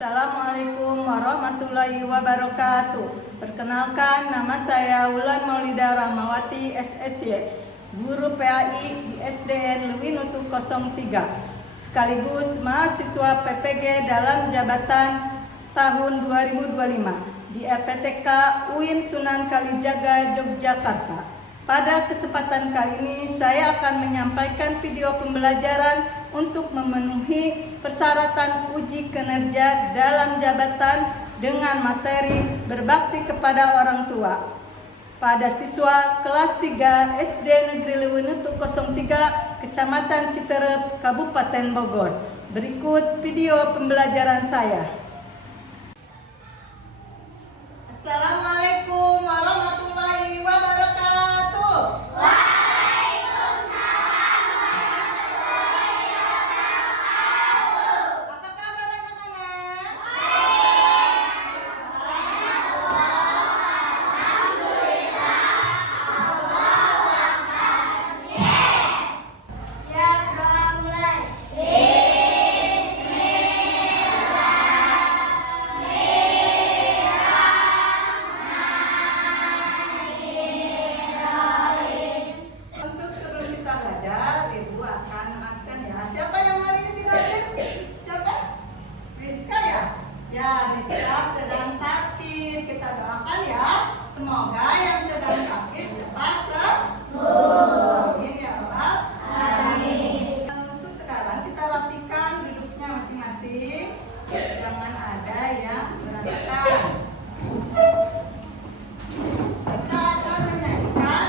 Assalamualaikum warahmatullahi wabarakatuh. Perkenalkan, nama saya Wulan Maulida Rahmawati SSY, guru PAI di SDN Lewinutu 03, sekaligus mahasiswa PPG dalam jabatan tahun 2025 di RPTK UIN Sunan Kalijaga, Yogyakarta. Pada kesempatan kali ini saya akan menyampaikan video pembelajaran untuk memenuhi persyaratan uji kinerja dalam jabatan dengan materi berbakti kepada orang tua pada siswa kelas 3 SD Negeri Lewinutu 03, Kecamatan Citerep, Kabupaten Bogor. Berikut video pembelajaran saya. Assalamualaikum warahmatullahi wabarakatuh. Semoga yang sedang sakit cepat sembuh. Amin ya Allah. Amin. Untuk sekarang kita rapikan duduknya masing-masing. Jangan ada yang berantakan. Kita akan menyanyikan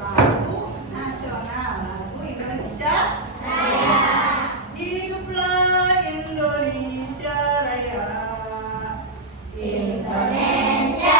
lagu nasional, lagu Indonesia Raya. Hiduplah Indonesia Raya. Indonesia.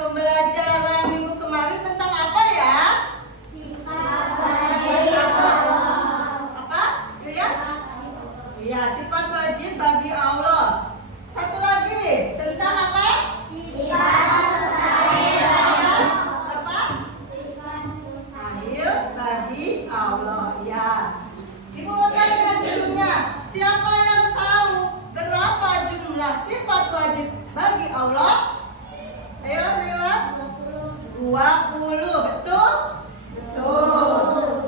Pembelajaran minggu kemarin tentang apa ya? Sifat wajib. Apa? Ya? Iya, sifat wajib bagi Allah. Satu lagi, tentang apa? Sifat mustahil. Apa? Sifat mustahil bagi Allah. Ya. Ibu mau tanya sebelumnya, siapa yang tahu berapa jumlah sifat wajib bagi Allah? Ayo Mila. 20, betul? Betul.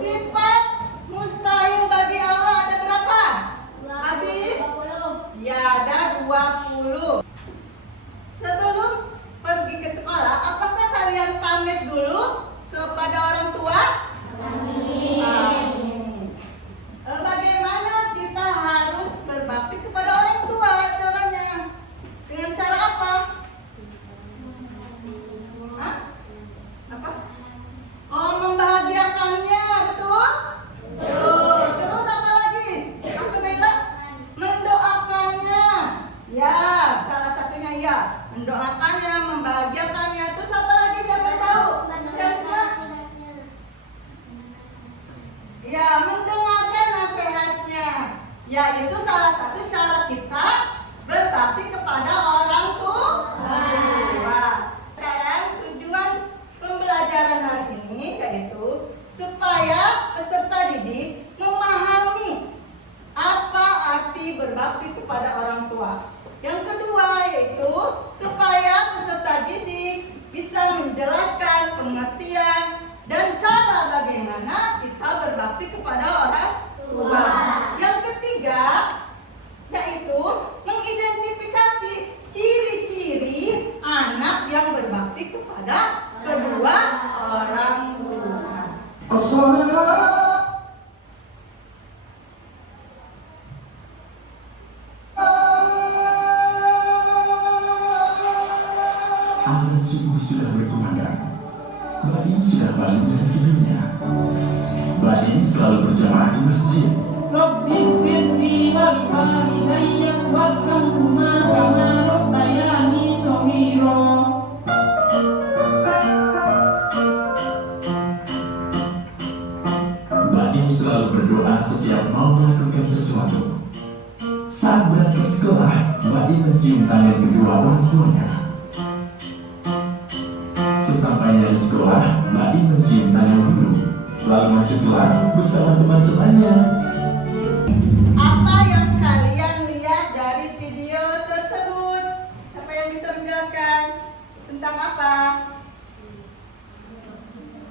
Sifat mustahil bagi Allah ada berapa? Abi? 20. Ya, ada 20. Sebelum pergi ke sekolah, apakah kalian pamit dulu kepada orang tua? Amin. Bagaimana kita harus berbakti kepada orang tua? Caranya dengan cara apa? Oh, membahagiakannya, betul? Betul. Terus apa lagi? Apa Naila? Mendoakannya. Ya, salah satunya ya. Mendoakannya, membahagiakannya. Terus apa lagi? Siapa tahu? Ya, mendengarkan nasihatnya. Ya, itu salah satu cara kita berbakti kepada orang tua. Sekarang tujuan pembelajaran hari ini yaitu supaya peserta didik memahami apa arti berbakti kepada orang tua. Yang kedua yaitu supaya peserta didik bisa menjelaskan pengertian dan cara bagaimana kita berbakti kepada orang tua. Yang ketiga yaitu mengidentifikasi ciri-ciri anak yang berbakti kepada kedua orang tua. Azan subuh sudah berkumandang. Badin sudah balik dari tidurnya. Badin selalu berjamaah di masjid. Rabbi firni wal Baim selalu berdoa setiap mau melakukan sesuatu. Saat berangkat sekolah, Baim mencium tangan kedua orang tuanya. Sesampainya di sekolah, Baim mencium tangan guru, lalu masuk kelas bersama teman-temannya. Apa yang kalian lihat dari video tersebut? Siapa yang bisa menjelaskan tentang apa?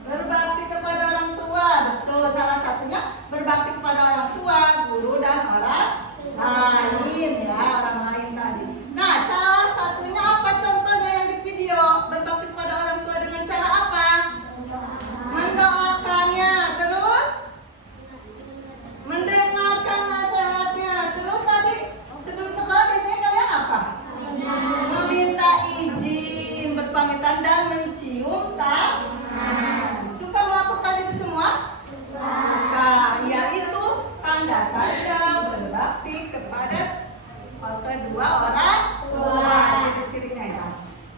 Berbakti kepada orang tua, betul. Salah satunya berbakti kepada orang tua, guru dan orang lain, ya, orang lain tadi. Nah, salah satunya apa contohnya yang di video? Berbakti kepada orang tua dengan cara apa? Mendoakannya, terus mendengarkan nasihatnya, terus tadi sebelum sekolah biasanya kalian apa? Meminta izin, berpamitan dan mencium tangan. Suka melakukan itu semua? Suka, yaitu tanda-tanda berbakti kepada kedua orang tua. Ciri-cirinya ya.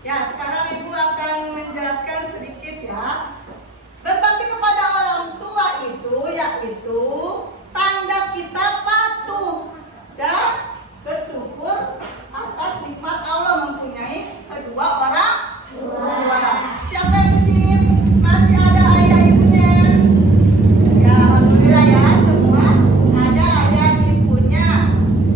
Ya, sekarang Ibu akan menjelaskan sedikit ya. Berbakti kepada orang tua itu yaitu tanda kita patuh dan bersyukur atas nikmat Allah mempunyai kedua orang tua. Siapa yang di sini masih ada ayah ibunya? Ya, alhamdulillah ya, semua ada ayah ibunya.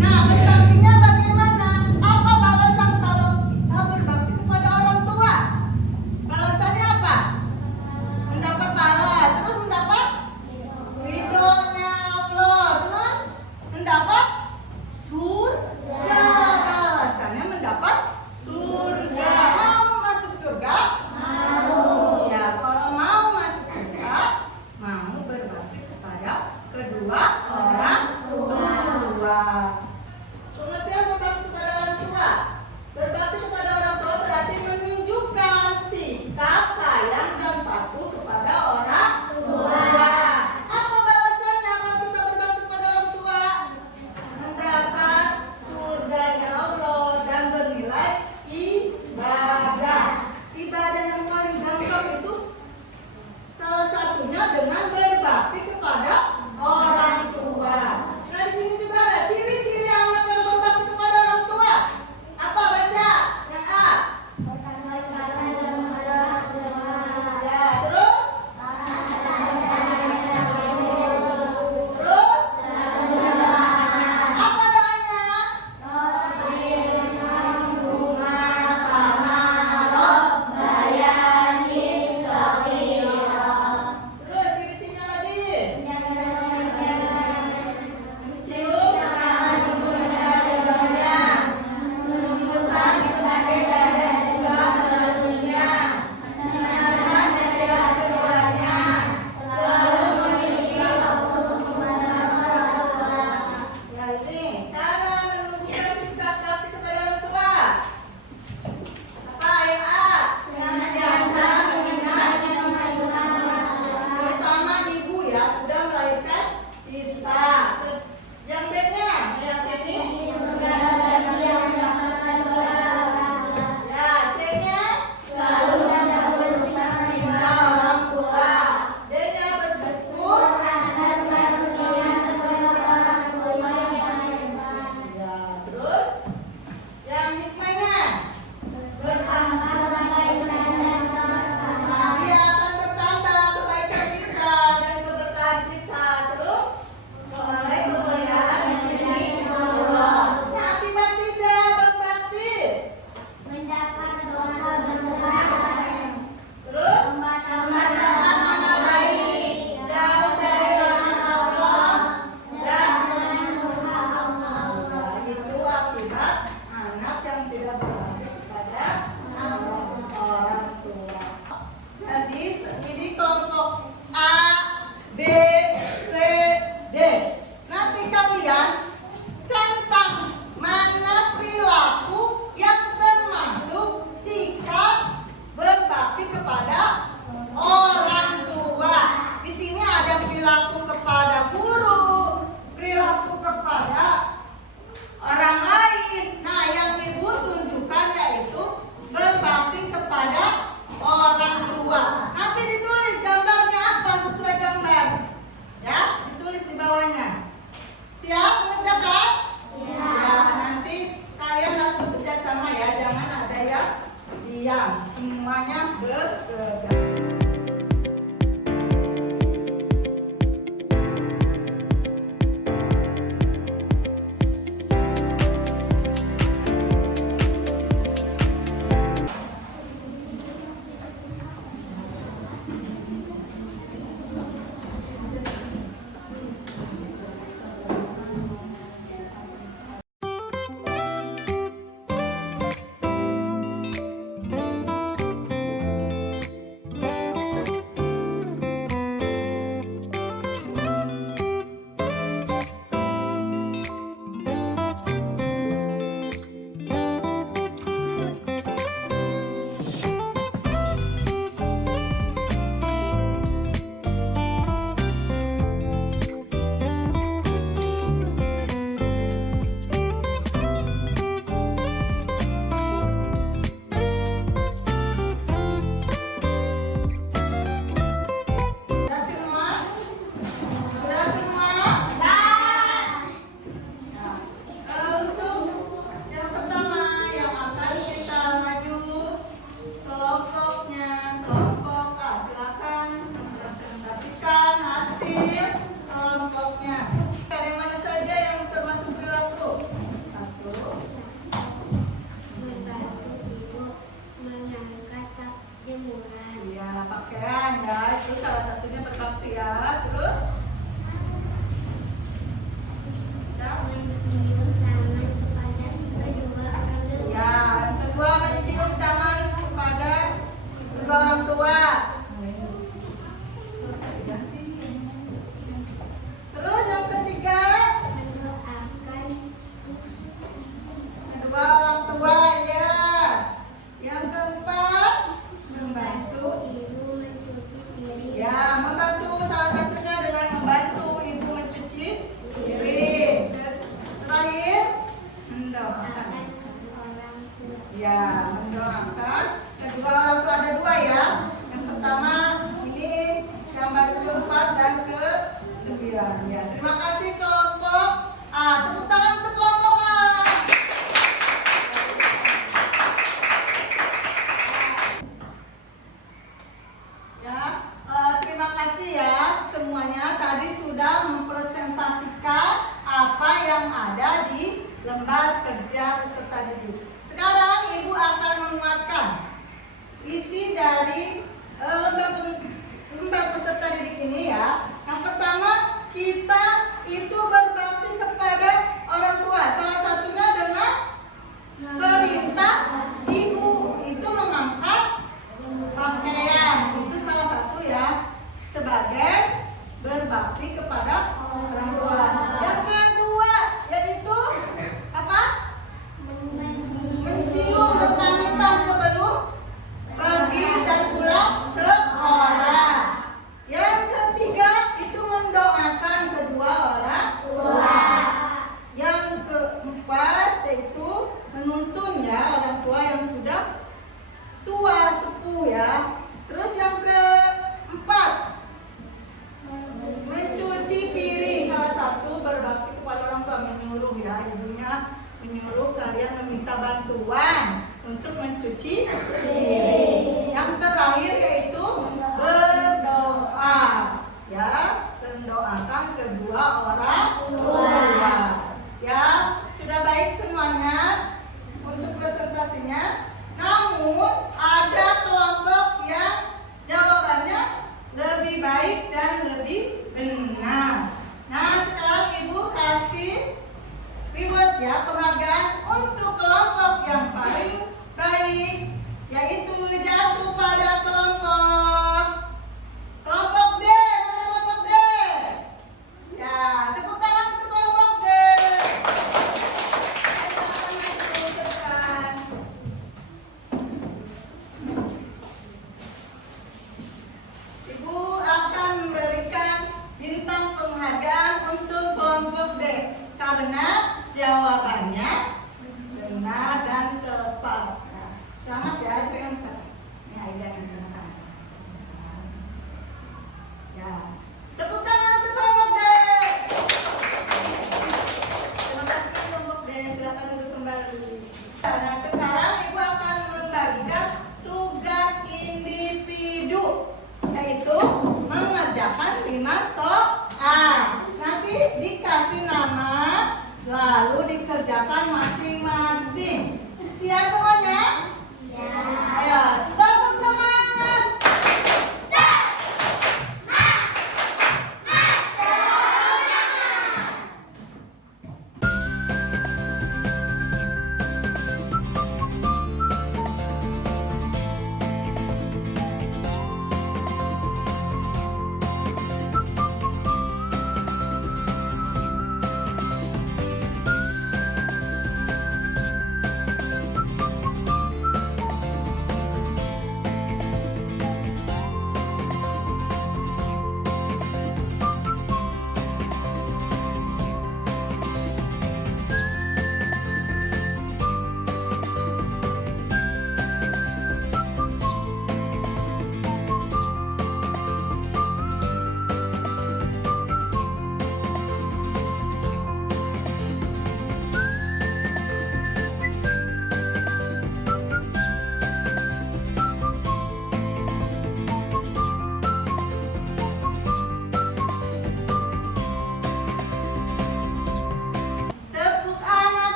Nah, berbaktinya bagaimana? Apa balasan kalau kita berbakti kepada orang tua? Balasannya apa? Mendapat pahala, terus mendapat ridhonya Allah, terus mendapat surga. Balasannya mendapat surga. Mau masuk surga? Mau. Ya, kalau mau masuk surga, mau berbakti kepada kedua orang tua. Pengertian berbakti kepada orang tua. Berbakti kepada orang tua berarti menunjukkan sikap sayang dan patuh kepada orang tua. Apa balasannya kalau kita berbakti kepada orang tua? Mendapat surganya Allah dan bernilai ibadah. Ibadah yang paling gampang itu salah satunya dengan berbakti kepada orang tua. Nah, di sini juga ada ciri-ciri anak yang berbakti kepada orang tua. Apa, baca? Yang A. Ya, terus? Terus? Apa doanya? Terus ciri-cirinya lagi? Mencium menunjukkan sebagai dada juga melalui-nya, mendengarkan nasihat keduanya, selalu memiliki ya, ini cara menunjukkan sikap bakti kepada orang tua. Apa yang A? Senantiasa mengingat terutama ibu ya, sudah melahirkan kita. Yang B-nya, yang ini? Ya, C-nya? Selalu meminta orang tua. D-nya bersyukur. Ya, terus? Yang hikmahnya? Dia akan bertambah kebaikan kita dan keberkahan kita. Terus mulai kemuliaan di sisi Allah. Nah, akibat tidak berbakti. Terus mendapat amal baik, jauh dari larangan Allah dan itu akibat anak yang tidak berbakti kepada orang tua. Jadi ini kelompok A, B, C, D. Nanti kalian centang mana perilaku yang termasuk sikap berbakti kepada orang tua. Di sini ada perilaku kepada guru, perilaku kepada mudah-mudahan ya. Terima kasih kelompok. Tepuk tangan untuk kelompok A. Ya, terima kasih ya semuanya. Tadi sudah mempresentasikan apa yang ada di lembar kerja peserta didik. Sekarang Ibu akan menguatkan isi dari lembar peserta didik ini ya. Yang pertama, kita itu berbakti kepada orang tua. Salah satunya dengan perintah ibu itu mengangkat pakaian. Itu salah satu ya, sebagai berbakti kepada orang tua. Yang kedua yaitu apa? Mencium berpamitan sebelum pergi dan pulang sekolah. Yang ketiga itu mendoakan kedua orang tua. Yang keempat yaitu menuntun ya orang tua yang sudah tua sepuh ya. Terus yang keempat mencuci piring. Salah satu berbakti kepada orang tua, menyuruh ya, ibunya menyuruh kalian meminta bantuan untuk mencuci piring. Yang terakhir yaitu berdoa ya, mendoakan kedua orang tua. Ya, sudah baik semuanya untuk presentasinya. Namun ada kelompok yang jawabannya lebih baik dan lebih benar. Nah, sekarang Ibu kasih reward ya, penghargaan untuk kelompok yang paling baik, yaitu jatuh pada kelompok D. Mana kelompok D? Ya, tepuk tangan untuk kelompok D. Ibu akan memberikan bintang penghargaan untuk kelompok D karena jawabannya benar dan tepat. Nah, selamat ya, dipegang sana. Ini Aida yang digunakan. Ya, tepuk tangan untuk kelompok D. Terima kasih kelompok D. Silakan duduk kembali. Nah, sekarang Ibu akan membagikan tugas individu, yaitu mengerjakan 5 soal. Nanti dikasih nama, lalu dikerjakan masing-masing. Siap semuanya? Siap. Ayo, tepuk semangat.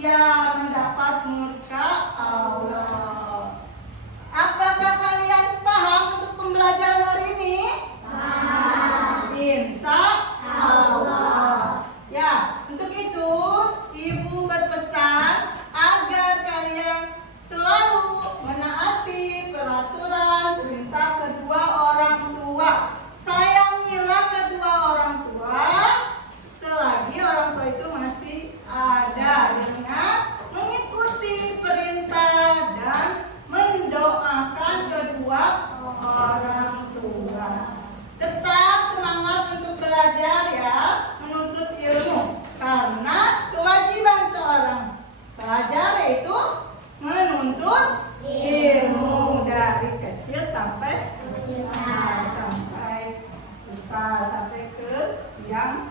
ia mendapat murka Allah. Apakah kalian paham untuk pembelajaran hari ini? Paham. Insya Allah. Ya, untuk itu Ibu berpesan agar kalian selalu menaati peraturan perintah kedua orang tua. Sayangilah kedua orang tua selagi orang tua itu masih ada, dengan mengikuti perintah dan mendoakan kedua orang tua. Tetap semangat untuk belajar ya, menuntut ilmu, karena kewajiban seorang pelajar itu menuntut ilmu dari kecil sampai besar, sampai ke yang